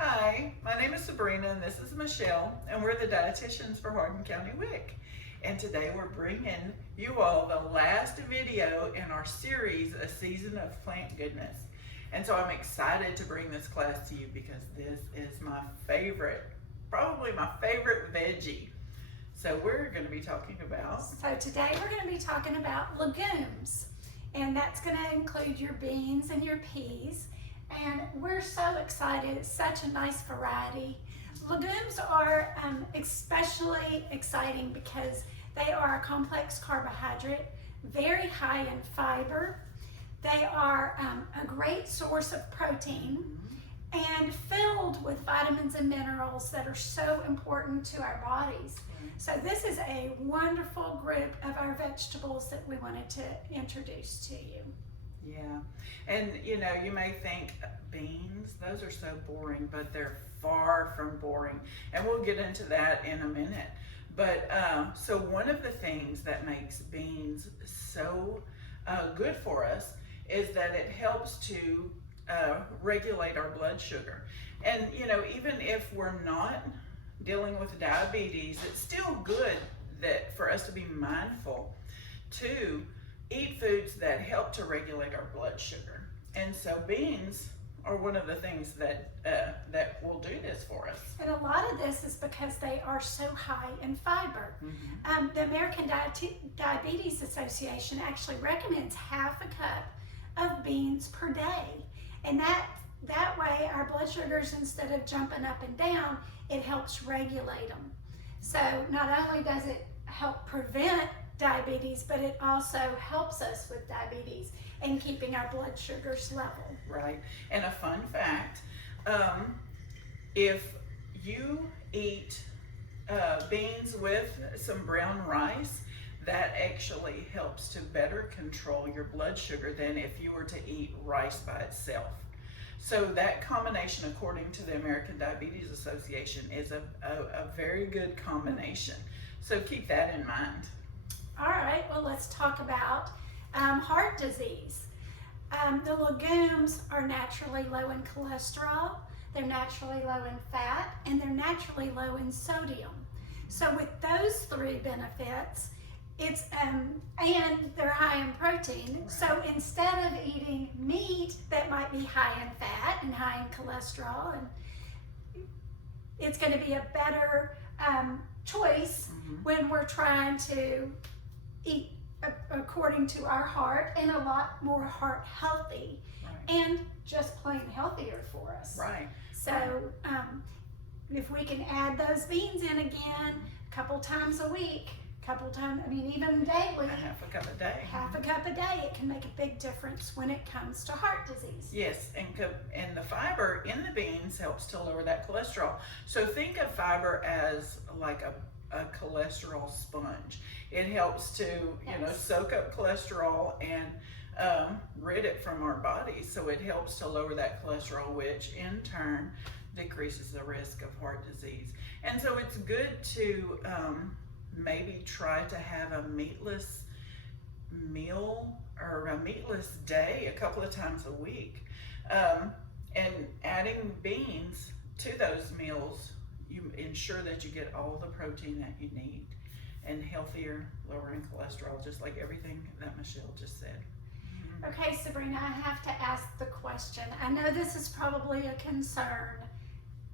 Hi, my name is Sabrina and this is Michelle, and we're the dietitians for Hardin County WIC. And today we're bringing you all the last video in our series, A Season of Plant Goodness. And so I'm excited to bring this class to you because this is my favorite, probably my favorite veggie. So we're going to be talking about... So today we're going to be talking about legumes, and that's going to include your beans and your peas. And we're so excited. It's such a nice variety. Legumes are especially exciting because they are a complex carbohydrate, very high in fiber. They are a great source of protein and filled with vitamins and minerals that are so important to our bodies. So this is a wonderful group of our vegetables that we wanted to introduce to you. Yeah, and you know, you may think beans, those are so boring, but they're far from boring. And we'll get into that in a minute. But so one of the things that makes beans so good for us is that it helps to regulate our blood sugar. And you know, even if we're not dealing with diabetes, it's still good that for us to be mindful to eat foods that help to regulate our blood sugar. And so beans are one of the things that that will do this for us. And a lot of this is because they are so high in fiber. The American Diabetes Association actually recommends half a cup of beans per day. And that way our blood sugars, instead of jumping up and down, it helps regulate them. So not only does it help prevent diabetes, but it also helps us with diabetes and keeping our blood sugars level. Right. And a fun fact, if you eat beans with some brown rice, that actually helps to better control your blood sugar than if you were to eat rice by itself. So that combination, according to the American Diabetes Association, is a very good combination. So keep that in mind. All right, well, let's talk about heart disease. The legumes are naturally low in cholesterol, they're naturally low in fat, and they're naturally low in sodium. So with those three benefits, it's and they're high in protein. Right. So instead of eating meat that might be high in fat and high in cholesterol, and it's going to be a better choice when we're trying to eat according to our heart, and a lot more heart healthy, and just plain healthier for us. Right. So if we can add those beans in again a couple times a week, even daily, half a cup a day. half a cup a day, it can make a big difference when it comes to heart disease. Yes, and the fiber in the beans helps to lower that cholesterol. So think of fiber as like a cholesterol sponge. It helps to, you know, soak up cholesterol and rid it from our bodies. So it helps to lower that cholesterol, which in turn decreases the risk of heart disease. And so it's good to maybe try to have a meatless meal or a meatless day a couple of times a week. And adding beans to those meals, you ensure that you get all the protein that you need, and healthier, lowering cholesterol, just like everything that Michelle just said. Okay, Sabrina, I have to ask the question. I know this is probably a concern,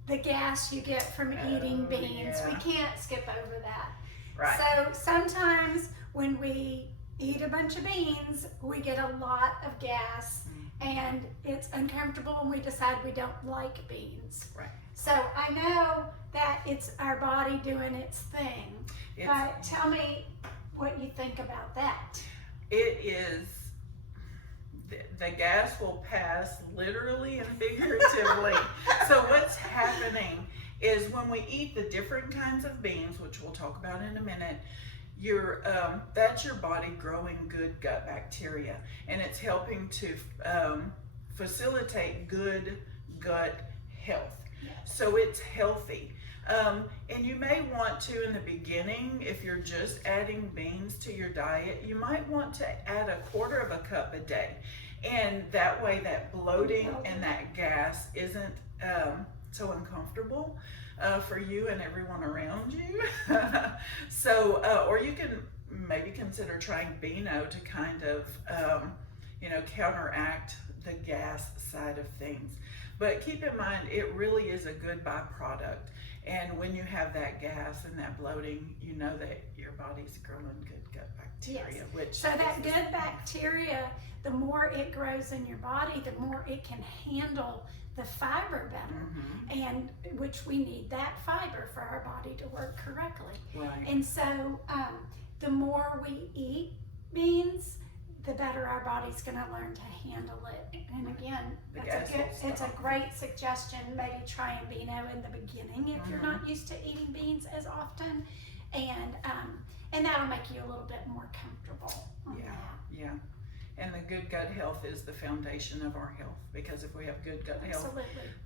the gas you get from eating beans. Yeah. We can't skip over that. Right. So sometimes when we eat a bunch of beans, we get a lot of gas, and it's uncomfortable, and we decide we don't like beans. Right. So I know that it's our body doing its thing, but tell me what you think about that. It is, the gas will pass literally and figuratively. So what's happening is when we eat the different kinds of beans, which we'll talk about in a minute, that's your body growing good gut bacteria, and it's helping to facilitate good gut health. So it's healthy. And you may want to, in the beginning, if you're just adding beans to your diet, you might want to add 1/4 of a cup a day. And that way that bloating and that gas isn't so uncomfortable for you and everyone around you. So, or you can maybe consider trying Beano to kind of, counteract the gas side of things. But keep in mind, it really is a good byproduct. And when you have that gas and that bloating, you know that your body's growing good gut bacteria. Yes. So that good bacteria, the more it grows in your body, the more it can handle the fiber better, and which we need that fiber for our body to work correctly. Right. And so the more we eat beans, the better our body's going to learn to handle it. And again, it's a great suggestion. Maybe try Beano in the beginning if you're not used to eating beans as often, and that'll make you a little bit more comfortable on that. Yeah. And the good gut health is the foundation of our health, because if we have good gut health,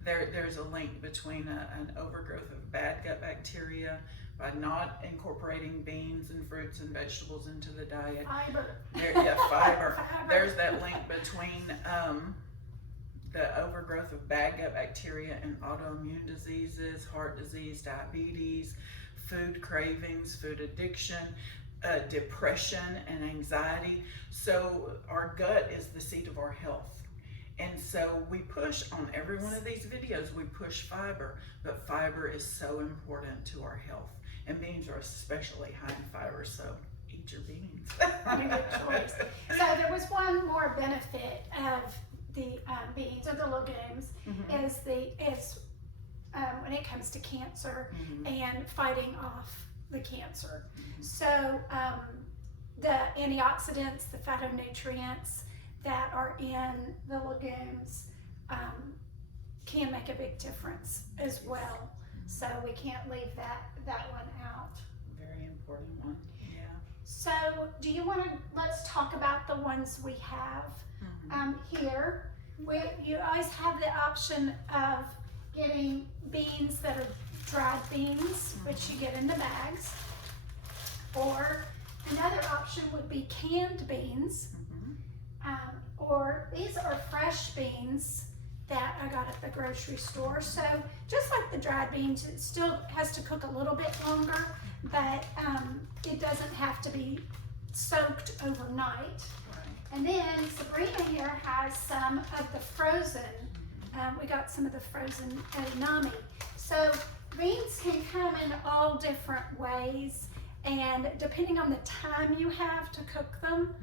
there's a link between an overgrowth of bad gut bacteria by not incorporating beans and fruits and vegetables into the diet. Fiber. Fiber. There's that link between the overgrowth of bad gut bacteria and autoimmune diseases, heart disease, diabetes, food cravings, food addiction, depression and anxiety. So our gut is the seat of our health. And so we push on every one of these videos, we push fiber, but fiber is so important to our health. And beans are especially high in fiber, so eat your beans. Good choice. So there was one more benefit of the beans or the legumes is when it comes to cancer and fighting off the cancer. So the antioxidants, the phytonutrients that are in the legumes can make a big difference as well. So we can't leave that one out. Very important one. Yeah. So do you want to, let's talk about the ones we have here. You always have the option of getting beans that are dried beans, which you get in the bags. Or another option would be canned beans. Or these are fresh beans that I got at the grocery store. So just like the dried beans, it still has to cook a little bit longer, but it doesn't have to be soaked overnight. And then Sabrina here has some of the frozen. We got some of the frozen edamame. So beans can come in all different ways, and depending on the time you have to cook them,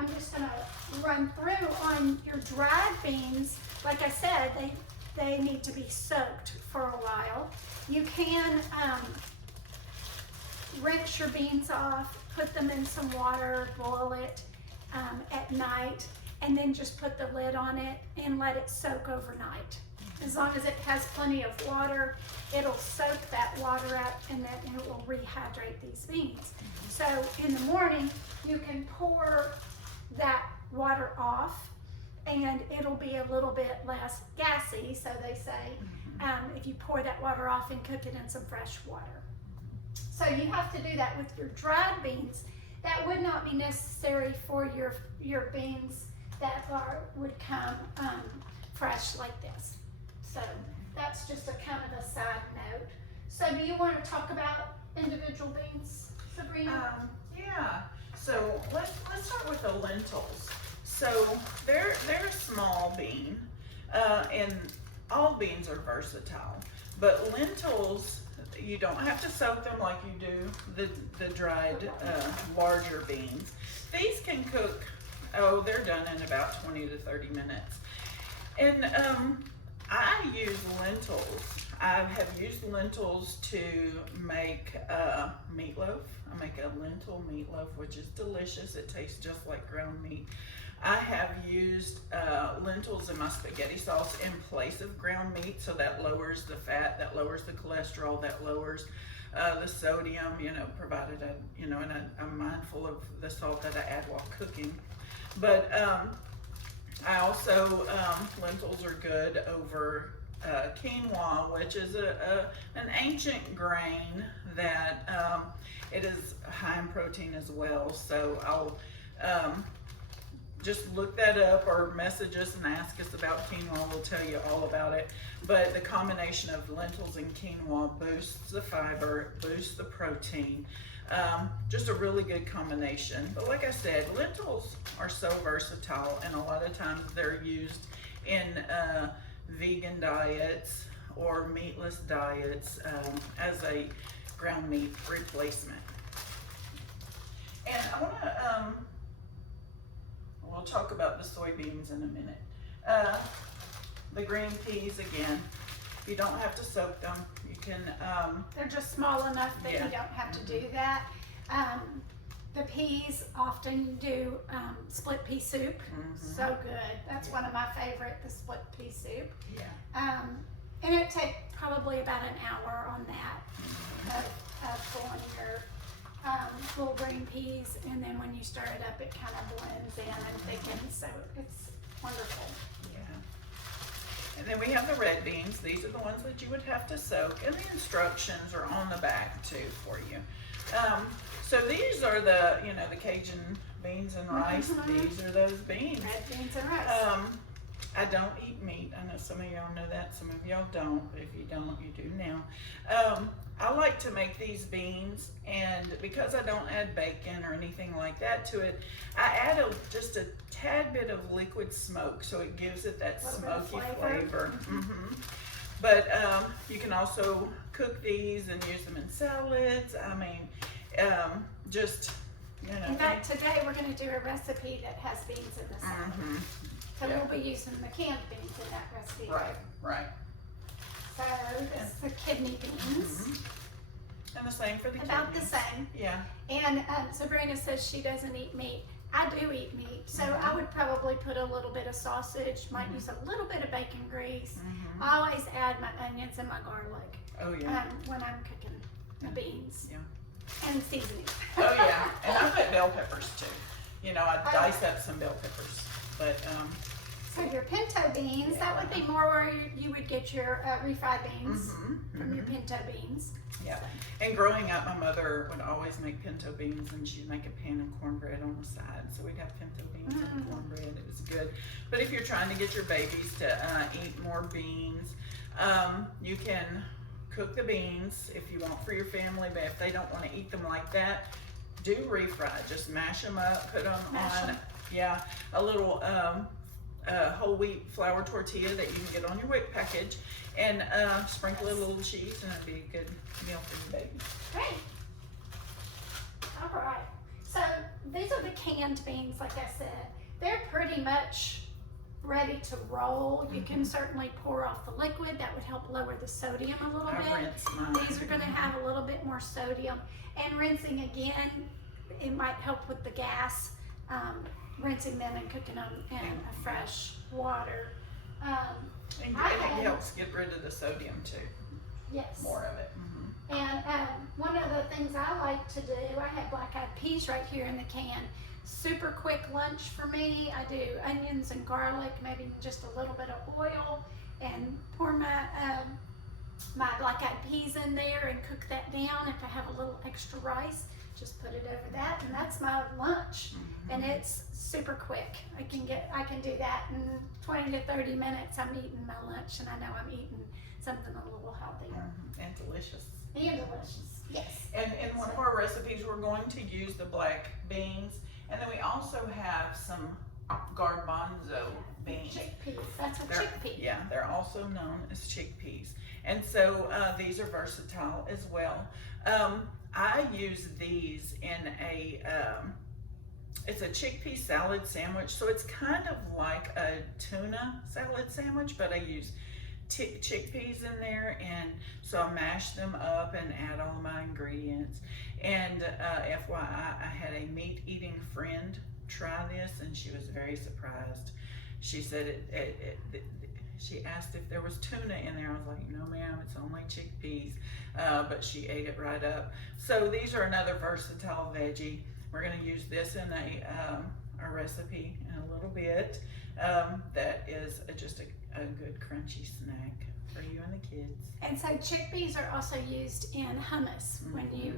I'm just gonna run through on your dried beans. Like I said, they need to be soaked for a while. You can rinse your beans off, put them in some water, boil it at night, and then just put the lid on it and let it soak overnight. As long as it has plenty of water, it'll soak that water up, and then it will rehydrate these beans. So in the morning, you can pour that water off, and it'll be a little bit less gassy, so they say, if you pour that water off and cook it in some fresh water. So you have to do that with your dried beans. That would not be necessary for your beans that would come fresh like this. So that's just a kind of a side note. So do you want to talk about individual beans, Sabrina? Yeah. So let's start with the lentils. So they're a small bean, and all beans are versatile. But lentils, you don't have to soak them like you do the dried larger beans. These can cook, they're done in about 20 to 30 minutes. And I use lentils. I have used lentils to make meatloaf. I make a lentil meatloaf, which is delicious. It tastes just like ground meat. I have used lentils in my spaghetti sauce in place of ground meat, so that lowers the fat, that lowers the cholesterol, that lowers the sodium, provided and I'm mindful of the salt that I add while cooking. But I also, lentils are good over quinoa, which is an ancient grain that it is high in protein as well. So I'll just look that up or message us and ask us about quinoa. We'll tell you all about it. But the combination of lentils and quinoa boosts the fiber, boosts the protein. Just a really good combination. But like I said, lentils are so versatile, and a lot of times they're used in vegan diets or meatless diets as a ground meat replacement. And I want to, we'll talk about the soybeans in a minute. The green peas, again, you don't have to soak them. You can, They're just small enough that Yeah. you don't have to do that. The peas often do split pea soup. So good. That's one of my favorite, the split pea soup. yeah. And it takes probably about an hour on that of pulling your little green peas, and then when you stir it up, it kind of blends in and thickens, so it's wonderful. And then we have the red beans. These are the ones that you would have to soak, and the instructions are on the back too for you. So these are the, you know, the Cajun beans and rice. These are those beans. Red beans and rice. I don't eat meat. I know some of y'all know that, some of y'all don't, but if you don't, you do now. I like to make these beans, and because I don't add bacon or anything like that to it, I add just a tad bit of liquid smoke, so it gives it that smoky flavor. But you can also cook these and use them in salads. I mean, just, you know. In fact, today we're going to do a recipe that has beans in the salad. So we'll be using the canned beans in that recipe. Right. So this is the kidney beans. And the same for the About kidneys. the same. Yeah. And Sabrina says she doesn't eat meat. I do eat meat, so I would probably put a little bit of sausage, might use a little bit of bacon grease. I always add my onions and my garlic Oh yeah. when I'm cooking the beans. Yeah. And seasoning. Oh yeah. And I put bell peppers too. You know, I dice up some bell peppers. But So your pinto beans, that would be more where you would get your refried beans from your pinto beans. Yeah. And growing up, my mother would always make pinto beans, and she'd make a pan of cornbread on the side. So we'd have pinto beans and cornbread. It was good. But if you're trying to get your babies to eat more beans, you can cook the beans if you want for your family. But if they don't want to eat them like that, do refry. Just mash them up, put them on, a little whole wheat flour tortilla that you can get on your WIC package, and sprinkle a little cheese, and it'll be a good meal for your baby. Great. All right. So these are the canned beans, like I said. They're pretty much ready to roll. You can certainly pour off the liquid. That would help lower the sodium a little bit. Rinse mine. These are going to have a little bit more sodium. And rinsing again, it might help with the gas. Rinsing them and cooking them in a fresh water. And it helps get rid of the sodium too. Yes. More of it. And one of the things I like to do, I have black-eyed peas right here in the can. Super quick lunch for me. I do onions and garlic, maybe just a little bit of oil, and pour my my black-eyed peas in there and cook that down. If I have a little extra rice, just put it over that, and that's my lunch. And it's super quick. I can do that in 20 to 30 minutes. I'm eating my lunch, and I know I'm eating something a little healthier. And delicious. And delicious, yes. And in one of our recipes, we're going to use the black beans, and then we also have some garbanzo beans. Chickpeas, that's a chickpea. Yeah, they're also known as chickpeas. And so these are versatile as well. I use these in it's a chickpea salad sandwich. So it's kind of like a tuna salad sandwich, but I use chickpeas in there, and so I mash them up and add all my ingredients. And FYI, I had a meat eating friend try this, and she was very surprised. She said she asked if there was tuna in there. I was like, no ma'am, it's only chickpeas. But she ate it right up. So these are another versatile veggie. We're going to use this in a recipe in a little bit. That is just a good crunchy snack for you and the kids. And so chickpeas are also used in hummus. When you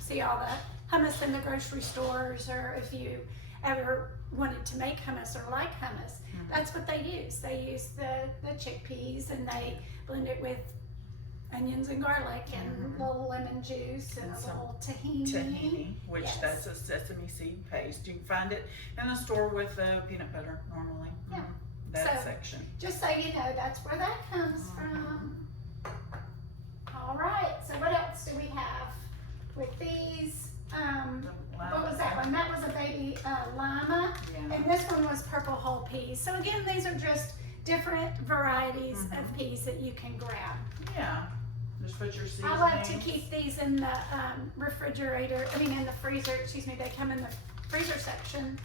see all the hummus in the grocery stores, or if you ever wanted to make hummus or like hummus, that's what they use. They use the chickpeas and they blend it with onions and garlic and a little lemon juice and a little tahini, which Yes. that's a sesame seed paste. You can find it in the store with peanut butter normally. Yeah. That So, section. just so you know, that's where that comes from. All right, so what else do we have with these? What was that one? That was a baby lima, Yeah. and this one was purple whole peas. So again, these are just different varieties of peas that you can grab. Yeah. Just put your seasonings. I love to keep these in the refrigerator, in the freezer, excuse me, they come in the freezer section.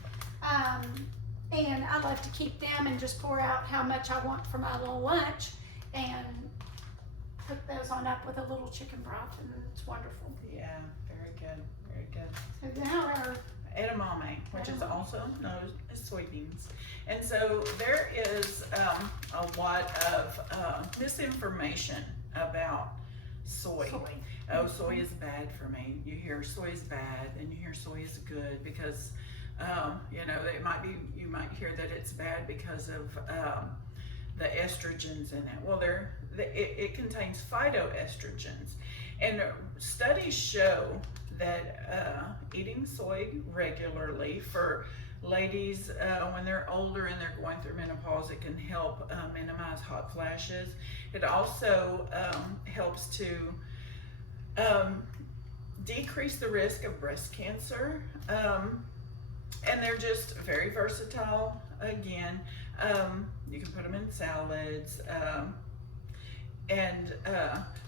And I love to keep them and just pour out how much I want for my little lunch and cook those on up with a little chicken broth, and it's wonderful. Yeah, very good, very good. So now our Edamame, which is also known as soybeans. And so there is a lot of misinformation about soy. Oh, soy is bad for me. You hear soy is bad, and you hear soy is good because, you might hear that it's bad because of the estrogens in it. Well, it contains phytoestrogens, and studies show that eating soy regularly for ladies when they're older and they're going through menopause, it can help minimize hot flashes. It also helps to decrease the risk of breast cancer, and they're just very versatile. Again, you can put them in salads,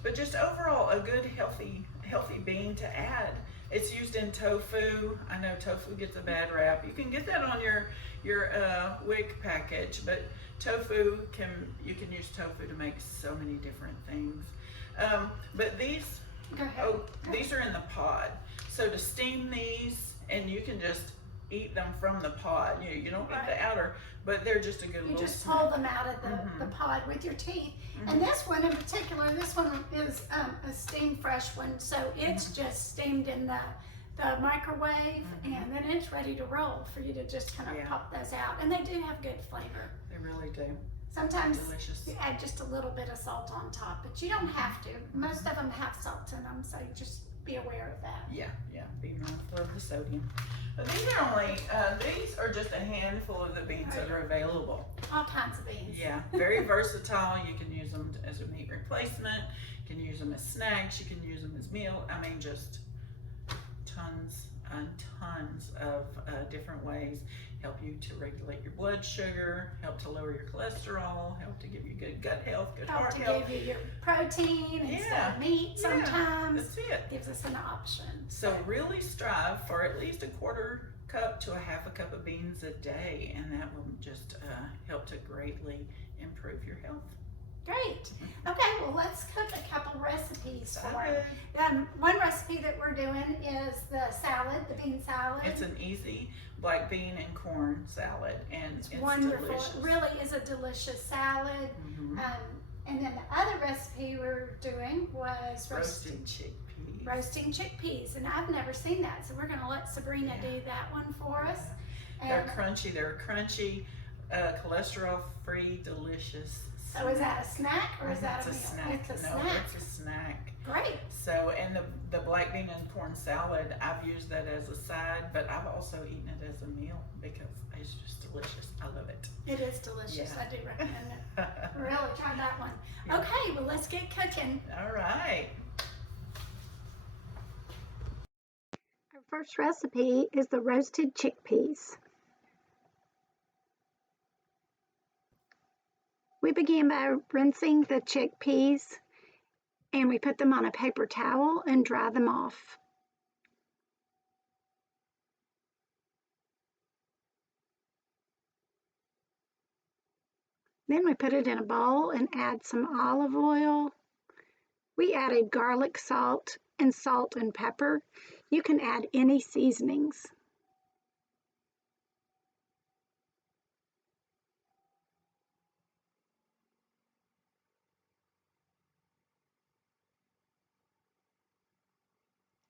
but just overall a good healthy bean to add. It's used in tofu. I know tofu gets a bad rap. You can get that on your WIC package, but you can use tofu to make so many different things. But these these are in the pod. So to steam these, and you can just eat them from the pod. You don't eat the outer, but they're just a good little snack. You just pull them out of the pod with your teeth. And this one in particular, this one is a steam fresh one, so it's just steamed in the microwave, and then it's ready to roll for you to just kind of pop those out. And they do have good flavor. They really do. Sometimes Delicious. you add just a little bit of salt on top, but you don't have to. Most of them have salt in them, so just be aware of that. Yeah, be mindful of the sodium. But these are just a handful of the beans that are available. All kinds of beans. Yeah, very versatile. You can use them as a meat replacement. You can use them as snacks. You can use them as meal. Just tons and tons of different ways. Help you to regulate your blood sugar, help to lower your cholesterol, help to give you good gut health, good heart health. Help to give you your protein instead of meat sometimes. That's it. Gives us an option. So really strive for at least a quarter cup to a half a cup of beans a day, and that will just help to greatly improve your health. Great. Okay, well, let's cook a couple recipes for it. One recipe that we're doing is the salad, the bean salad. It's an easy black bean and corn salad, and it's wonderful. delicious. It really is a delicious salad. And then the other recipe we were doing was roasted chickpeas. Roasting chickpeas, and I've never seen that, so we're going to let Sabrina do that one for us. And they're crunchy, cholesterol-free, delicious. So is that a snack or is that a meal? Snack. It's a snack. snack. It's a snack. Great. So, and the black bean and corn salad, I've used that as a side, but I've also eaten it as a meal because it's just delicious. I love it. It is delicious. Yeah. I do recommend it. Really, try that one. Yeah. Okay, well, let's get cooking. All right. Our first recipe is the roasted chickpeas. We begin by rinsing the chickpeas, and we put them on a paper towel and dry them off. Then we put it in a bowl and add some olive oil. We added garlic salt and pepper. You can add any seasonings.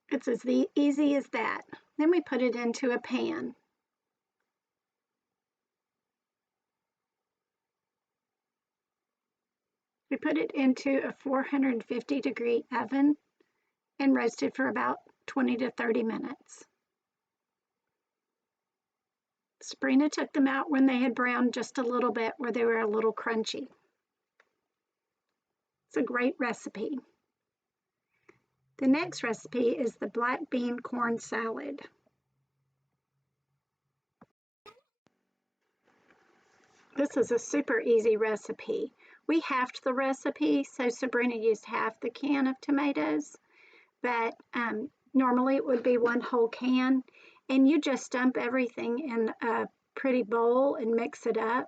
It's as easy as that. Then we put it into a pan. We put it into a 450-degree oven and roasted for about 20 to 30 minutes. Sabrina took them out when they had browned just a little bit, where they were a little crunchy. It's a great recipe. The next recipe is the black bean corn salad. This is a super easy recipe. We halved the recipe, so Sabrina used half the can of tomatoes, but normally it would be one whole can, and you just dump everything in a pretty bowl and mix it up.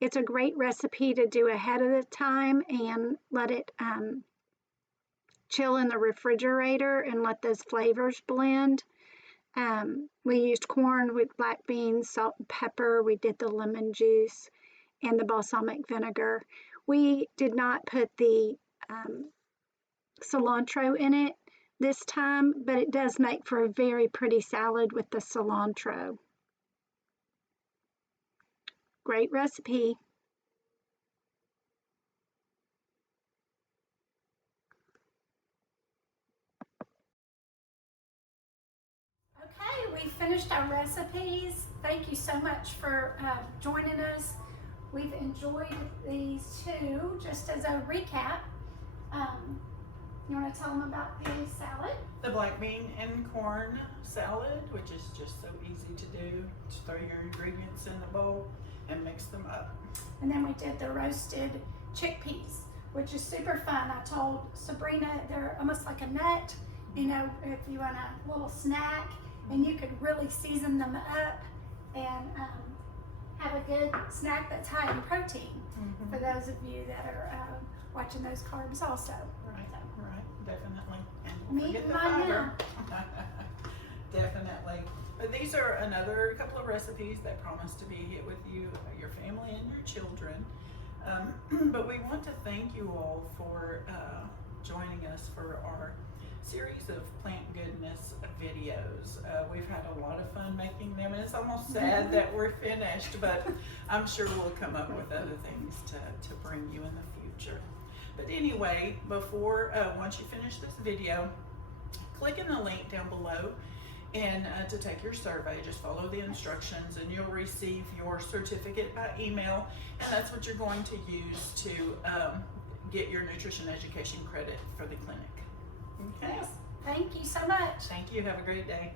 It's a great recipe to do ahead of the time and let it chill in the refrigerator and let those flavors blend. We used corn with black beans, salt and pepper. We did the lemon juice and the balsamic vinegar. We did not put the cilantro in it this time, but it does make for a very pretty salad with the cilantro. Great recipe. Okay, we finished our recipes. Thank you so much for joining us. We've enjoyed these two. Just as a recap, you want to tell them about the salad? The black bean and corn salad, which is just so easy to do. Just throw your ingredients in the bowl and mix them up. And then we did the roasted chickpeas, which is super fun. I told Sabrina they're almost like a nut, you know, if you want a little snack, and you could really season them up and have a good snack that's high in protein for those of you that are watching those carbs also. Right, right, definitely. And Me don't forget and the mine fiber. Definitely. But these are another couple of recipes that promise to be a hit with you, your family, and your children. But we want to thank you all for joining us for our series of plant goodness videos. We've had a lot of fun making them, and it's almost sad that we're finished, but I'm sure we'll come up with other things to bring you in the future. But anyway, before once you finish this video, click in the link down below and to take your survey. Just follow the instructions and you'll receive your certificate by email, and that's what you're going to use to get your nutrition education credit for the clinic. Okay. Yes. Thank you so much. Thank you. Have a great day.